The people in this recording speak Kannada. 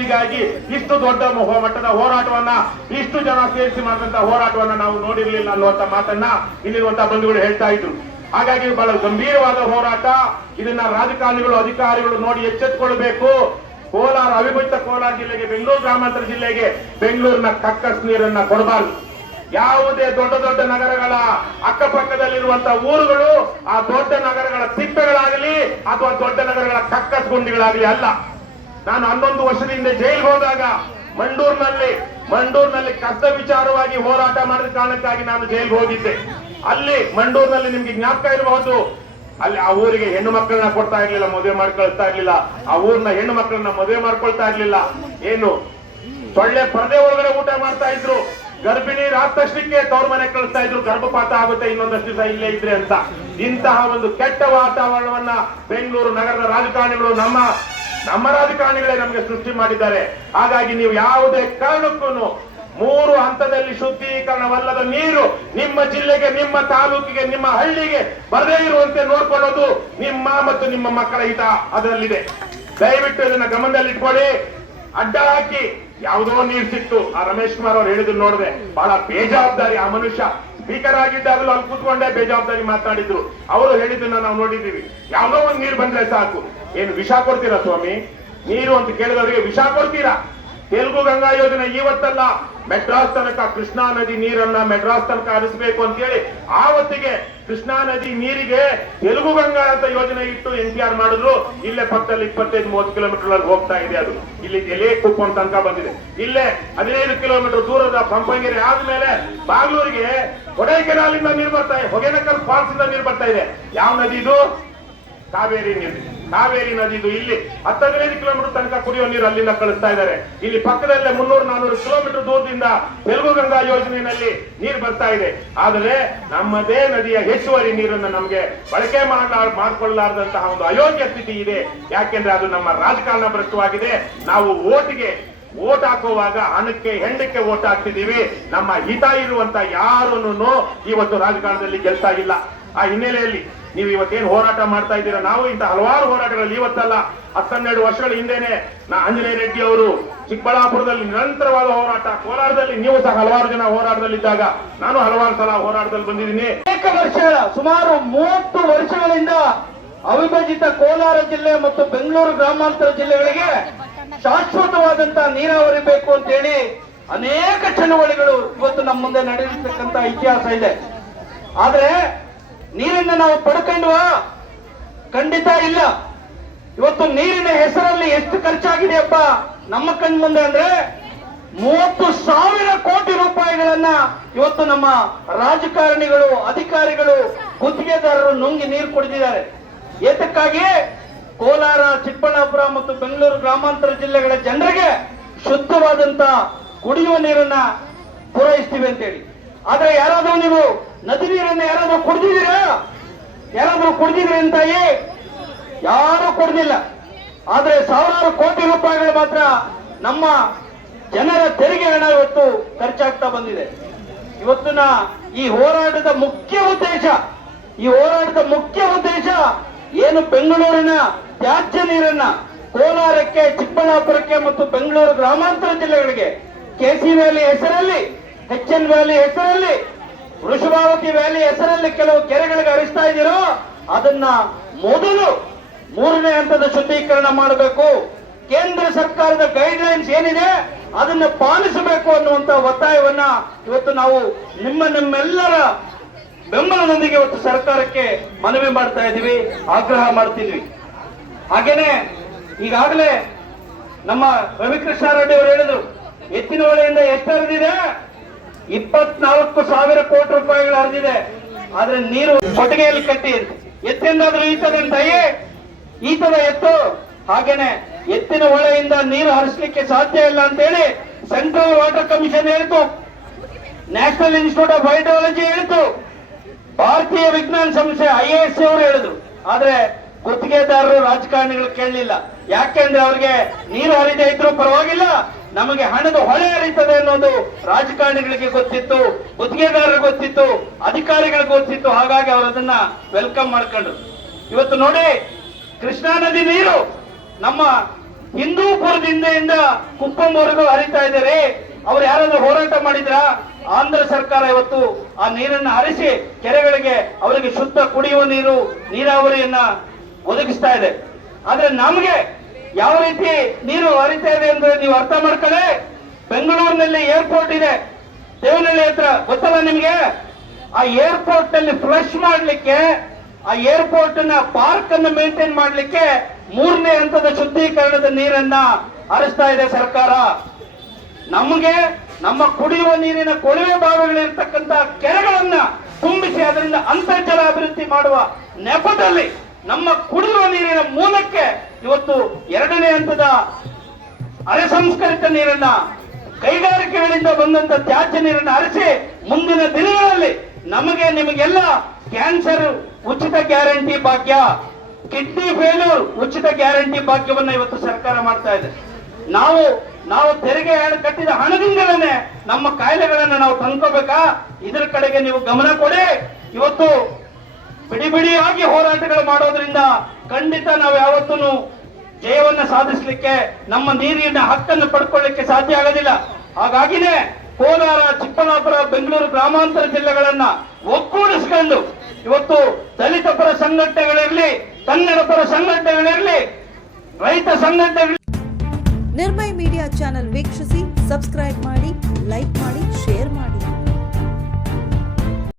ನೀರಿಗಾಗಿ ಇಷ್ಟು ದೊಡ್ಡ ಮಟ್ಟದ ಹೋರಾಟವನ್ನ ಇಷ್ಟು ಜನ ಸೇರಿಸಿ ಮಾಡಿದಂತ ಹೋರಾಟವನ್ನ ನಾವು ನೋಡಿರ್ಲಿಲ್ಲ ಅನ್ನುವಂತ ಮಾತನ್ನ ಇಲ್ಲಿರುವಂತಹ ಬಂಧುಗಳು ಹೇಳ್ತಾ ಇದ್ರು. ಹಾಗಾಗಿ ಬಹಳ ಗಂಭೀರವಾದ ಹೋರಾಟ. ಇದನ್ನ ರಾಜಕಾರಣಿಗಳು ಅಧಿಕಾರಿಗಳು ನೋಡಿ ಎಚ್ಚೆತ್ತುಕೊಳ್ಬೇಕು. ಕೋಲಾರ ಅವಿಭಜಿತ ಕೋಲಾರ ಜಿಲ್ಲೆಗೆ, ಬೆಂಗಳೂರು ಗ್ರಾಮಾಂತರ ಜಿಲ್ಲೆಗೆ ಬೆಂಗಳೂರಿನ ಕಕ್ಕಸ್ ನೀರನ್ನ ಕೊಡಬಾರದು. ಯಾವುದೇ ದೊಡ್ಡ ದೊಡ್ಡ ನಗರಗಳ ಅಕ್ಕಪಕ್ಕದಲ್ಲಿರುವಂತಹ ಊರುಗಳು ಆ ದೊಡ್ಡ ನಗರಗಳ ತಿಪ್ಪೆಗಳಾಗಲಿ ಅಥವಾ ದೊಡ್ಡ ನಗರಗಳ ಕಕ್ಕಸ್ ಗುಂಡಿಗಳಾಗಲಿ ಅಲ್ಲ. ನಾನು 11 ವರ್ಷದಿಂದ ಜೈಲಿಗೆ ಹೋದಾಗ ಮಂಡೂರಿನಲ್ಲಿ ಕಸದ ವಿಚಾರವಾಗಿ ಹೋರಾಟ ಮಾಡಿದ ಕಾರಣಕ್ಕಾಗಿ ನಾನು ಜೈಲಿಗೆ ಹೋಗಿದ್ದೆ. ಅಲ್ಲಿ ಮಂಡೂರಿನಲ್ಲಿ ನಿಮ್ಗೆ ಜ್ಞಾಪಕ ಇರಬಹುದು, ಅಲ್ಲಿ ಆ ಊರಿಗೆ ಹೆಣ್ಣು ಮಕ್ಕಳನ್ನ ಕೊಡ್ತಾ ಇರ್ಲಿಲ್ಲ, ಮದುವೆ ಮಾಡ್ಕೊಳ್ತಾ ಇರ್ಲಿಲ್ಲ. ಆ ಊರಿನ ಹೆಣ್ಣು ಮಕ್ಕಳನ್ನ ಮದುವೆ ಮಾಡ್ಕೊಳ್ತಾ ಇರ್ಲಿಲ್ಲ. ಏನು ಸೊಳ್ಳೆ ಪರದೆ ಒಳಗಡೆ ಊಟ ಮಾಡ್ತಾ ಇದ್ರು. ಗರ್ಭಿಣಿ ಆದ ತಕ್ಷಣಕ್ಕೆ ತವ್ರ ಮನೆ ಕಳಿಸ್ತಾ ಇದ್ರು, ಗರ್ಭಪಾತ ಆಗುತ್ತೆ ಇನ್ನೊಂದಷ್ಟು ದಿವಸ ಇಲ್ಲೇ ಇದ್ರೆ ಅಂತ. ಇಂತಹ ಒಂದು ಕೆಟ್ಟ ವಾತಾವರಣವನ್ನ ಬೆಂಗಳೂರು ನಗರದ ರಾಜಕಾರಣಿಗಳು ನಮ್ಮ ರಾಜಕಾರಣಿಗಳೇ ನಮಗೆ ಸೃಷ್ಟಿ ಮಾಡಿದ್ದಾರೆ. ಹಾಗಾಗಿ ನೀವು ಯಾವುದೇ ಕಾರಣಕ್ಕೂ 3 ಹಂತದಲ್ಲಿ ಶುದ್ಧೀಕರಣವಲ್ಲದ ನೀರು ನಿಮ್ಮ ಜಿಲ್ಲೆಗೆ, ನಿಮ್ಮ ತಾಲೂಕಿಗೆ, ನಿಮ್ಮ ಹಳ್ಳಿಗೆ ಬರದೇ ಇರುವಂತೆ ನೋಡ್ಕೊಳ್ಳೋದು ನಿಮ್ಮ ಮತ್ತು ನಿಮ್ಮ ಮಕ್ಕಳ ಹಿತ ಅದರಲ್ಲಿದೆ. ದಯವಿಟ್ಟು ಇದನ್ನ ಗಮನದಲ್ಲಿಟ್ಕೊಳ್ಳಿ. ಅಡ್ಡ ಹಾಕಿ ಯಾವುದೋ ನೀರು ಸಿಕ್ತು, ಆ ರಮೇಶ್ ಕುಮಾರ್ ಅವರು ಹೇಳಿದ್ರು ನೋಡಿದೆ, ಬಹಳ ಬೇಜವಾಬ್ದಾರಿ. ಆ ಮನುಷ್ಯ ಸ್ಪೀಕರ್ ಆಗಿದ್ದಾಗಲೂ ಅಲ್ಲಿ ಕೂತ್ಕೊಂಡೇ ಬೇಜವಾಬ್ದಾರಿ ಮಾತಾಡಿದ್ರು. ಅವರು ಹೇಳಿದ್ದನ್ನ ನಾವು ನೋಡಿದ್ದೀವಿ. ಯಾವುದೋ ಒಂದು ನೀರು ಬಂದ್ರೆ ಸಾಕು, ಏನು ವಿಷ ಕೊಡ್ತೀರಾ ಸ್ವಾಮಿ? ನೀರು ಅಂತ ಕೇಳಿದವರಿಗೆ ವಿಷ ಕೊಡ್ತೀರಾ? ತೆಲುಗು ಗಂಗಾ ಯೋಜನೆ ಇವತ್ತಲ್ಲ, ಮೆಡ್ರಾಸ್ ತನಕ ಕೃಷ್ಣಾ ನದಿ ನೀರನ್ನ ಮೆಡ್ರಾಸ್ ತನಕ ಹರಿಸಬೇಕು ಅಂತ ಹೇಳಿ ಆವತ್ತಿಗೆ ಕೃಷ್ಣಾ ನದಿ ನೀರಿಗೆ ತೆಲುಗು ಗಂಗಾ ಅಂತ ಯೋಜನೆ ಇಟ್ಟು NTR ಮಾಡಿದ್ರು. ಇಲ್ಲೇ ಪಕ್ಕದಲ್ಲಿ 25-30 ಕಿಲೋಮೀಟರ್ ಹೋಗ್ತಾ ಇದೆ. ಅದು ಇಲ್ಲಿ ಎಲೆಕುಪ್ಪಂ ತನಕ ಬಂದಿದೆ. ಇಲ್ಲೇ 15 ಕಿಲೋಮೀಟರ್ ದೂರದ ಪಂಪಂಗೆರೆ ಆದ್ಮೇಲೆ ಬಾಗ್ಲೂರಿಗೆ ಕೊಡೈಕೆನಾಲಿಂದ ನೀರು ಬರ್ತಾ ಇದೆ, ಹೊಗೆನಕಲ್ ಫಾಲ್ಸ್ ಇಂದ ನೀರು ಬರ್ತಾ ಇದೆ. ಯಾವ ನದಿ ಇದು? ಕಾವೇರಿ ನದಿದು. ಇಲ್ಲಿ 15 ಕಿಲೋಮೀಟರ್ ತನಕ ಕುಡಿಯೋ ನೀರು ಅಲ್ಲಿಂದ ಕಳಿಸ್ತಾ ಇದ್ದಾರೆ. ಇಲ್ಲಿ ಪಕ್ಕದಲ್ಲೇ 300-400 ಕಿಲೋಮೀಟರ್ ದೂರದಿಂದ ತೆಲುಗು ಗಂಗಾ ಯೋಜನೆಯಲ್ಲಿ ನೀರು ಬರ್ತಾ ಇದೆ. ಆದರೆ ನಮ್ಮದೇ ನದಿಯ ಹೆಚ್ಚುವರಿ ನೀರನ್ನು ನಮಗೆ ಬಳಕೆ ಮಾಡಿಕೊಳ್ಳಲಾರದಂತಹ ಒಂದು ಅಯೋಗ್ಯ ಸ್ಥಿತಿ ಇದೆ. ಯಾಕೆಂದ್ರೆ ಅದು ನಮ್ಮ ರಾಜಕಾರಣ ಭ್ರಷ್ಟವಾಗಿದೆ. ನಾವು ಓಟ್ ಹಾಕುವಾಗ ಹಣಕ್ಕೆ ಹೆಂಡಕ್ಕೆ ಓಟ್ ಹಾಕ್ತಿದೀವಿ. ನಮ್ಮ ಹಿತ ಇರುವಂತ ಯಾರನ್ನು ಇವತ್ತು ರಾಜಕಾರಣದಲ್ಲಿ ಗೆಲ್ತಾ ಇಲ್ಲ. ಆ ಹಿನ್ನೆಲೆಯಲ್ಲಿ ನೀವು ಇವತ್ತೇನು ಹೋರಾಟ ಮಾಡ್ತಾ ಇದ್ದೀರಾ, ನಾವು ಇಂಥ ಹಲವಾರು ಹೋರಾಟಗಳಲ್ಲಿ ಇವತ್ತಲ್ಲ 12 ವರ್ಷಗಳ ಹಿಂದೆನೆ ಆಂಜನೇಯ ರೆಡ್ಡಿ ಅವರು ಚಿಕ್ಕಬಳ್ಳಾಪುರದಲ್ಲಿ ನಿರಂತರವಾದ ಹೋರಾಟ, ಕೋಲಾರದಲ್ಲಿ ನೀವು ಸಹ ಹಲವಾರು ಜನ ಹೋರಾಟದಲ್ಲಿದ್ದಾಗ ನಾನು ಹಲವಾರು ಸಲ ಹೋರಾಟದಲ್ಲಿ ಬಂದಿದ್ದೀನಿ. ಅನೇಕ ವರ್ಷಗಳ ಸುಮಾರು 30 ವರ್ಷಗಳಿಂದ ಅವಿಭಜಿತ ಕೋಲಾರ ಜಿಲ್ಲೆ ಮತ್ತು ಬೆಂಗಳೂರು ಗ್ರಾಮಾಂತರ ಜಿಲ್ಲೆಗಳಿಗೆ ಶಾಶ್ವತವಾದಂತಹ ನೀರಾವರಿ ಬೇಕು ಅಂತ ಹೇಳಿ ಅನೇಕ ಚಳವಳಿಗಳು ಇವತ್ತು ನಮ್ಮ ಮುಂದೆ ನಡೆದಿರ್ತಕ್ಕಂಥ ಇತಿಹಾಸ ಇದೆ. ಆದ್ರೆ ನೀರನ್ನ ನಾವು ಪಡ್ಕೊಂಡ್ವ? ಖಂಡಿತ ಇಲ್ಲ. ಇವತ್ತು ನೀರಿನ ಹೆಸರಲ್ಲಿ ಎಷ್ಟು ಖರ್ಚಾಗಿದೆಯಪ್ಪ ನಮ್ಮ ಕಣ್ ಮುಂದೆ ಅಂದ್ರೆ 30,000 ಕೋಟಿ ರೂಪಾಯಿಗಳನ್ನ ಇವತ್ತು ನಮ್ಮ ರಾಜಕಾರಣಿಗಳು, ಅಧಿಕಾರಿಗಳು, ಗುತ್ತಿಗೆದಾರರು ನುಂಗಿ ನೀರು ಕುಡಿದಿದ್ದಾರೆ. ಏತಕ್ಕಾಗಿ? ಕೋಲಾರ, ಚಿಕ್ಕಬಳ್ಳಾಪುರ ಮತ್ತು ಬೆಂಗಳೂರು ಗ್ರಾಮಾಂತರ ಜಿಲ್ಲೆಗಳ ಜನರಿಗೆ ಶುದ್ಧವಾದಂತ ಕುಡಿಯುವ ನೀರನ್ನ ಪೂರೈಸ್ತೀವಿ ಅಂತೇಳಿ. ಆದ್ರೆ ಯಾರಾದ್ರೂ ನೀವು ನದಿ ನೀರನ್ನ ಯಾರಾದ್ರೂ ಕುಡಿದಿದ್ದೀರಾ? ಯಾರಾದ್ರೂ ಕುಡಿದಿದ್ರಿ ಅಂತಾಯಿ? ಯಾರು ಕುಡಿದಿಲ್ಲ. ಆದ್ರೆ ಸಾವಿರಾರು ಕೋಟಿ ರೂಪಾಯಿಗಳು ಮಾತ್ರ ನಮ್ಮ ಜನರ ತೆರಿಗೆ ಹಣ ಇವತ್ತು ಖರ್ಚಾಗ್ತಾ ಬಂದಿದೆ. ಇವತ್ತಿನ ಈ ಹೋರಾಟದ ಮುಖ್ಯ ಉದ್ದೇಶ ಏನು ಬೆಂಗಳೂರಿನ ತ್ಯಾಜ್ಯ ನೀರನ್ನ ಕೋಲಾರಕ್ಕೆ, ಚಿಕ್ಕಬಳ್ಳಾಪುರಕ್ಕೆ ಮತ್ತು ಬೆಂಗಳೂರು ಗ್ರಾಮಾಂತರ ಜಿಲ್ಲೆಗಳಿಗೆ KC ವ್ಯಾಲಿ ಹೆಸರಲ್ಲಿ, HN ವ್ಯಾಲಿ ಹೆಸರಲ್ಲಿ, ವೃಷಭಾವತಿ ವ್ಯಾಲಿ ಹೆಸರಲ್ಲಿ ಕೆಲವು ಕೆರೆಗಳಿಗೆ ಹರಿಸ್ತಾ ಇದ್ದೀರೋ ಅದನ್ನ ಮೊದಲು 3ನೇ ಹಂತದ ಶುದ್ಧೀಕರಣ ಮಾಡಬೇಕು. ಕೇಂದ್ರ ಸರ್ಕಾರದ ಗೈಡ್ ಲೈನ್ಸ್ ಏನಿದೆ ಅದನ್ನ ಪಾಲಿಸಬೇಕು ಅನ್ನುವಂತ ಒತ್ತಾಯವನ್ನ ಇವತ್ತು ನಾವು ನಿಮ್ಮೆಲ್ಲರ ಬೆಂಬಲದೊಂದಿಗೆ ಇವತ್ತು ಸರ್ಕಾರಕ್ಕೆ ಮನವಿ ಮಾಡ್ತಾ ಇದ್ದೀವಿ, ಆಗ್ರಹ ಮಾಡ್ತಿದ್ವಿ. ಹಾಗೇನೆ ಈಗಾಗಲೇ ನಮ್ಮ ರವಿಕೃಷ್ಣ ರೆಡ್ಡಿ ಅವರು ಹೇಳಿದ್ರು, ಎತ್ತಿನ ಹೊಳೆಯಿಂದ ಎಷ್ಟು ಹರಿದಿದೆ? 24,000 ಕೋಟಿ ರೂಪಾಯಿಗಳು ಹರಿದಿದೆ. ಆದ್ರೆ ನೀರು ಕೊಟ್ಟಿಗೆಯಲ್ಲಿ ಕಟ್ಟಿ ಎತ್ತಿಂದಾದ್ರೂ ಈತದ ಎತ್ತು. ಹಾಗೇನೆ ಎತ್ತಿನ ಹೊಳೆಯಿಂದ ನೀರು ಹರಿಸಲಿಕ್ಕೆ ಸಾಧ್ಯ ಇಲ್ಲ ಅಂತೇಳಿ ಸೆಂಟ್ರಲ್ ವಾಟರ್ ಕಮಿಷನ್ ಹೇಳಿತು, ನ್ಯಾಷನಲ್ ಇನ್ಸ್ಟಿಟ್ಯೂಟ್ ಆಫ್ ಹೈಡ್ರಾಲಜಿ ಹೇಳಿತು, ಭಾರತೀಯ ವಿಜ್ಞಾನ ಸಂಸ್ಥೆ IISc ಅವರು ಹೇಳಿದ್ರು. ಆದ್ರೆ ಗುತ್ತಿಗೆದಾರರು, ರಾಜಕಾರಣಿಗಳು ಕೇಳಲಿಲ್ಲ. ಯಾಕೆಂದ್ರೆ ಅವ್ರಿಗೆ ನೀರು ಹರಿದೇ ಇದ್ರೂ ಪರವಾಗಿಲ್ಲ, ನಮಗೆ ಹಣದ ಹೊಳೆ ಹರಿತದೆ ಅನ್ನೋದು ರಾಜಕಾರಣಿಗಳಿಗೆ ಗೊತ್ತಿತ್ತು, ಗುತ್ತಿಗೆದಾರರಿಗೆ ಗೊತ್ತಿತ್ತು, ಅಧಿಕಾರಿಗಳಿಗೆ ಗೊತ್ತಿತ್ತು. ಹಾಗಾಗಿ ಅವರು ಅದನ್ನ ವೆಲ್ಕಮ್ ಮಾಡ್ಕೊಂಡ್ರು. ಇವತ್ತು ನೋಡಿ, ಕೃಷ್ಣಾ ನದಿ ನೀರು ನಮ್ಮ ಹಿಂದೂಪುರದಿಂದ ಕುಪ್ಪಂವರೆಗೂ ಹರಿತಾ ಇದ್ದಾರೆ. ಅವ್ರು ಯಾರಾದ್ರೂ ಹೋರಾಟ ಮಾಡಿದ್ರ? ಆಂಧ್ರ ಸರ್ಕಾರ ಇವತ್ತು ಆ ನೀರನ್ನು ಹರಿಸಿ ಕೆರೆಗಳಿಗೆ ಅವರಿಗೆ ಶುದ್ಧ ಕುಡಿಯುವ ನೀರು, ನೀರಾವರಿಯನ್ನ ಒದಗಿಸ್ತಾ ಇದೆ. ಆದ್ರೆ ನಮ್ಗೆ ಯಾವ ರೀತಿ ನೀರು ಹರಿತಾ ಇದೆ ಅಂದ್ರೆ ನೀವು ಅರ್ಥ ಮಾಡ್ಕೊಳ್ಳಿ. ಬೆಂಗಳೂರಿನಲ್ಲಿ ಏರ್ಪೋರ್ಟ್ ಇದೆ, ದೇವನಹಳ್ಳಿ ಹತ್ರ, ಗೊತ್ತಲ್ಲ ನಿಮ್ಗೆ? ಆ ಏರ್ಪೋರ್ಟ್ ನಲ್ಲಿ ಫ್ಲಶ್ ಮಾಡ್ಲಿಕ್ಕೆ, ಆ ಏರ್ಪೋರ್ಟ್ ನ ಪಾರ್ಕ್ ಅನ್ನು ಮೇಂಟೈನ್ ಮಾಡ್ಲಿಕ್ಕೆ 3ನೇ ಹಂತದ ಶುದ್ಧೀಕರಣದ ನೀರನ್ನ ಹರಿಸ್ತಾ ಇದೆ ಸರ್ಕಾರ. ನಮಗೆ ನಮ್ಮ ಕುಡಿಯುವ ನೀರಿನ ಕೊಳವೆ ಬಾವಿಗಳಿರ್ತಕ್ಕಂಥ ಕೆರೆಗಳನ್ನ ತುಂಬಿಸಿ ಅದರಿಂದ ಅಂತರ್ಜಲ ಅಭಿವೃದ್ಧಿ ಮಾಡುವ ನೆಪದಲ್ಲಿ ನಮ್ಮ ಕುಡಿಯುವ ನೀರಿನ ಮೂಲಕ್ಕೆ ಇವತ್ತು 2ನೇ ಹಂತದ ಅರೆಸಂಸ್ಕರಿತ ನೀರನ್ನ, ಕೈಗಾರಿಕೆಗಳಿಂದ ಬಂದಂತ ತ್ಯಾಜ್ಯ ನೀರನ್ನು ಹರಿಸಿ ಮುಂದಿನ ದಿನಗಳಲ್ಲಿ ನಮಗೆ ನಿಮಗೆಲ್ಲ ಕ್ಯಾನ್ಸರ್ ಉಚಿತ ಗ್ಯಾರಂಟಿ ಭಾಗ್ಯ, ಕಿಡ್ನಿ ಫೇಲ್ಯೂರ್ ಉಚಿತ ಗ್ಯಾರಂಟಿ ಭಾಗ್ಯವನ್ನ ಇವತ್ತು ಸರ್ಕಾರ ಮಾಡ್ತಾ ಇದೆ. ನಾವು ತೆರಿಗೆ ಕಟ್ಟಿದ ಹಣದಿಂದಲೇ ನಮ್ಮ ಕಾಯಿಲೆಗಳನ್ನ ನಾವು ತಂದ್ಕೋಬೇಕಾ? ಇದರ ಕಡೆಗೆ ನೀವು ಗಮನ ಕೊಡಿ. ಇವತ್ತು ಬಿಡಿಯಾಗಿ ಹೋರಾಟಗಳು ಮಾಡೋದ್ರಿಂದ ಖಂಡಿತ ನಾವು ಯಾವತ್ತೂ ಜಯವನ್ನ ಸಾಧಿಸಲಿಕ್ಕೆ, ನಮ್ಮ ನೀರಿನ ಹಕ್ಕನ್ನು ಪಡ್ಕೊಳ್ಳಿಕ್ಕೆ ಸಾಧ್ಯ ಆಗೋದಿಲ್ಲ. ಹಾಗಾಗಿನೇ ಕೋಲಾರ, ಚಿಕ್ಕಬಳ್ಳಾಪುರ, ಬೆಂಗಳೂರು ಗ್ರಾಮಾಂತರ ಜಿಲ್ಲೆಗಳನ್ನ ಒಗ್ಗೂಡಿಸಿಕೊಂಡು ಇವತ್ತು ದಲಿತ ಪರ ಸಂಘಟನೆಗಳಿರಲಿ, ಕನ್ನಡ ಪರ ಸಂಘಟನೆಗಳಿರಲಿ, ರೈತ ಸಂಘಟನೆಗಳು ನಿರ್ಮಯ ಮೀಡಿಯಾ ಚಾನೆಲ್ ವೀಕ್ಷಿಸಿ, ಸಬ್ಸ್ಕ್ರೈಬ್ ಮಾಡಿ, ಲೈಕ್ ಮಾಡಿ,